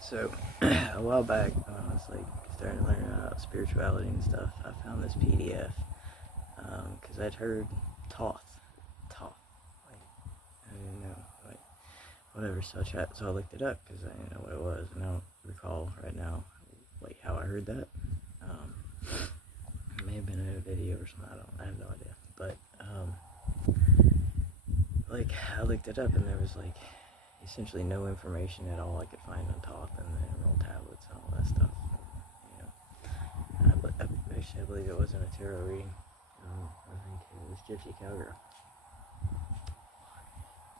So a while back, when I was like starting to learn about spirituality and stuff, I found this PDF because I'd heard Thoth, like I didn't know, like whatever. So I looked it up because I didn't know what it was, and I don't recall right now like how I heard that. Um, it may have been in a video or something. I have no idea. But like I looked it up, and there was like essentially no information at all I could find on Thoth and the Emerald Tablets and all that stuff. You know, actually, I believe it wasn't a tarot reading. I think it was Gypsy Cowgirl.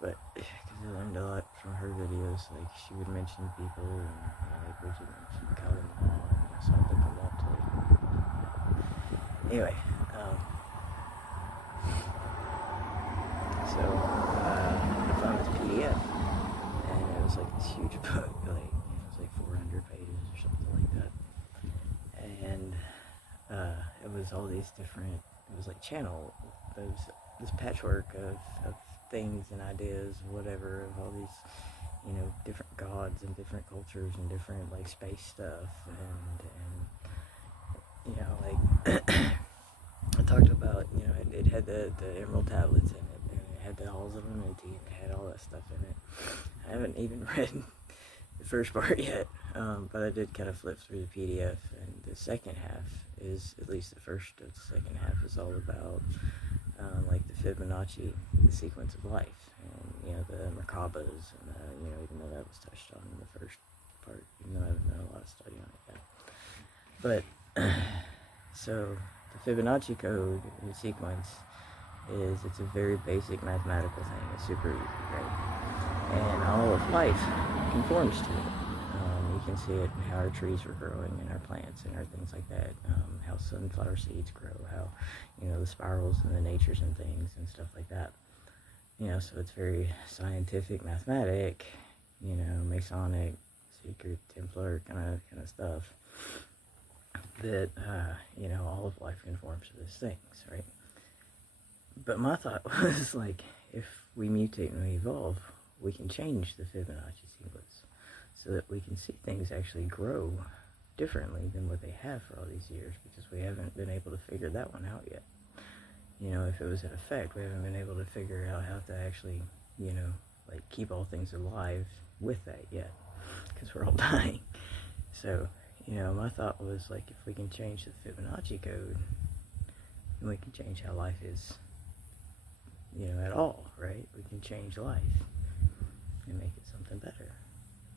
But because I learned a lot from her videos, like she would mention people, and like Bridget mentioned Kali Mahal, and so I looked them up to anyway. I found this PDF, and it was like this huge book, like it was like 400 pages or something like that, and it was all these different. It was like this patchwork of things and ideas, whatever, of all these, different gods and different cultures and different like space stuff, and like I talked about, it had the Emerald Tablets in it, and it had the Halls of Immunity, and it had all that stuff in it. I haven't even read the first part yet, but I did kind of flip through the PDF, and the second half is, at least the first of the second half, is all about like the Fibonacci, the sequence of life, and the Merkabas, and even though that was touched on in the first part, even though I haven't done a lot of study on it yet. But so the Fibonacci code, the sequence, it's a very basic mathematical thing. It's super easy, right? And all of life conforms to it. You can see it in how our trees were growing, and our plants, and our things like that. How sunflower seeds grow, how the spirals and the natures and things and stuff like that. So it's very scientific, mathematic, Masonic, secret, Templar kind of stuff. That all of life conforms to these things, right? But my thought was like, if we mutate and we evolve, we can change the Fibonacci sequence so that we can see things actually grow differently than what they have for all these years, because we haven't been able to figure that one out yet. If it was in effect, we haven't been able to figure out how to actually, like keep all things alive with that yet, because we're all dying. So, my thought was like, if we can change the Fibonacci code, then we can change how life is, at all, right? We can change life and make it something better.